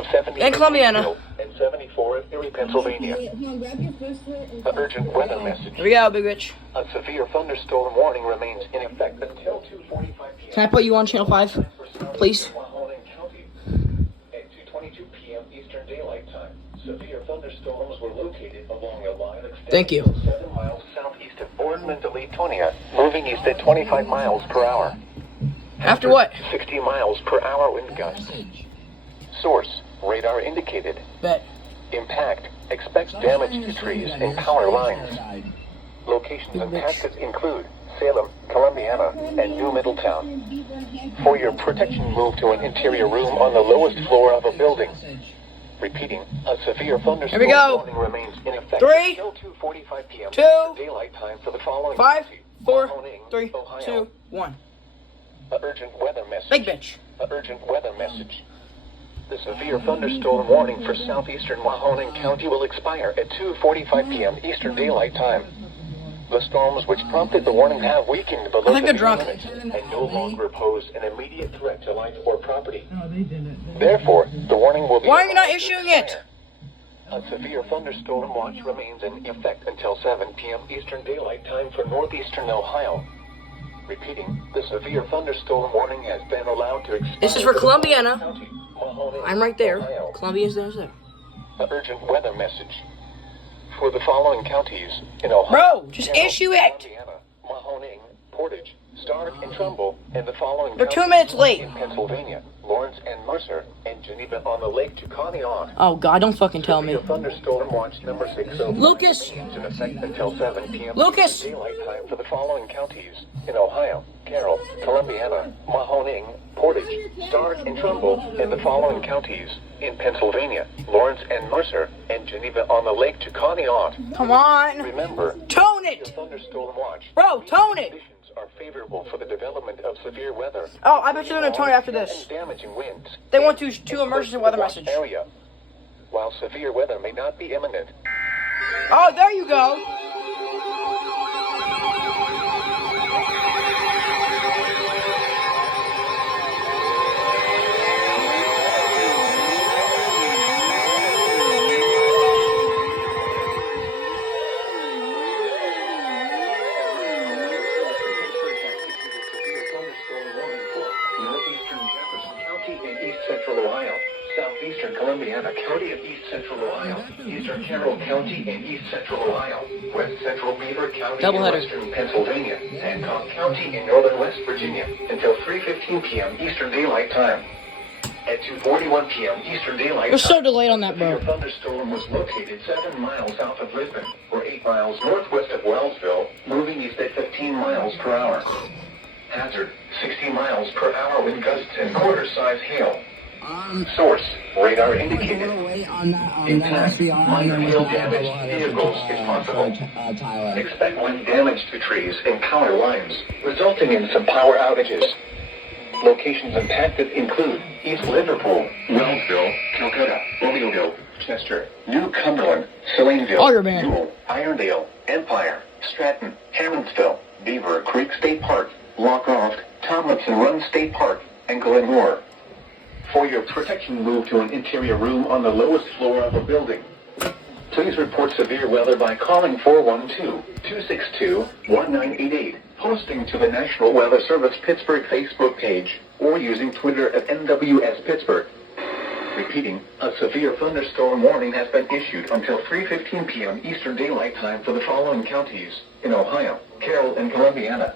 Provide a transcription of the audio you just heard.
of 70 and Columbiana. and 74 at Erie, Pennsylvania. An urgent weather message. Here we go, Big Rich. A severe thunderstorm warning remains in effect until 2:45 p.m. Can I put you on Channel 5, please? At 2:22 p.m. Eastern Daylight Time, severe thunderstorms were located along a line extending Thank you. 7 miles southeast of Boardman to Leetonia, moving east at 25 miles per hour. After what? 60 miles per hour wind gusts. Source, radar indicated. Bet. Impact, expect damage to trees and power lines. Locations impacted include Salem, Columbiana, and New Middletown. For your protection, move to an interior room on the lowest floor of a building. Repeating, a severe thunderstorm warning remains in effect 3, until 2:45 p.m. 2, daylight time for the following 5, 4, Mahoning, 3, Ohio. 2, 1. A urgent weather message. Big bitch. A urgent weather message. The severe thunderstorm warning for southeastern Mahoning County will expire at 2:45 p.m. Eastern Daylight Time. The storms which prompted the warning have weakened below I think the they're drunk. limit and no longer pose an immediate threat to life or property. Therefore, the warning will be... Why are you not issuing it? A severe thunderstorm watch remains in effect until 7 p.m. Eastern Daylight Time for northeastern Ohio. Repeating, the severe thunderstorm warning has been allowed to expire. This is for Columbiana. County, Mahoning, I'm right there. Ohio. Columbia's there. An urgent weather message. For the following counties in Ohio. Bro, just issue it. Columbiana, Mahoning, Portage, Stark, and Trumbull, and the following They're 2 counties minutes late. in Pennsylvania, Lawrence and Mercer, and Geneva on the Lake to Conneaut. Oh, God, don't fucking tell me. Severe thunderstorm watch number 6 Lucas. remains in effect until 7 p.m. Lucas. Daylight time for the following counties in Ohio, Carroll, Columbiana, Mahoning, Portage, Stark, and Trumbull, and the following counties in Pennsylvania, Lawrence and Mercer, and Geneva on the Lake to Conneaut. Come on. Remember, Tone the it. thunderstorm watch. Bro, tone it. Conditions are favorable for the development of severe weather. Oh, I bet you're going to tone it after this. And damaging winds. They want to in emergency the weather watch message. area. While severe weather may not be imminent, Oh, there you go. Southeastern Columbiana County and East Central Ohio, Eastern Carroll County and East Central Ohio, West Central Beaver County and Western Pennsylvania, Hancock County and Northern West Virginia, until 3:15 p.m. Eastern Daylight Time. At 2:41 p.m. Eastern Daylight Time, You're so delayed on that, bro. a thunderstorm was located 7 miles south of Lisbon, or 8 miles northwest of Wellsville, moving east at 15 miles per hour. Hazard, 60 miles per hour wind gusts and quarter-size hail. Source, radar indicated. Impact, minor hail damage to vehicles is possible. Expect wind damage to trees and power lines, resulting in some power outages. Locations impacted include East Liverpool, Wellsville, Calcutta, Oleoville, Chester, New Cumberland, Salineville, Newell, Irondale, Empire, Stratton, Hammondsville, Beaver Creek State Park, Lockroft, Tomlinson Run State Park, and Glenmore. For your protection, move to an interior room on the lowest floor of a building. Please report severe weather by calling 412-262-1988, posting to the National Weather Service Pittsburgh Facebook page, or using Twitter at NWS Pittsburgh. Repeating, a severe thunderstorm warning has been issued until 3:15 p.m. Eastern Daylight Time for the following counties in Ohio, Carroll, and Columbiana.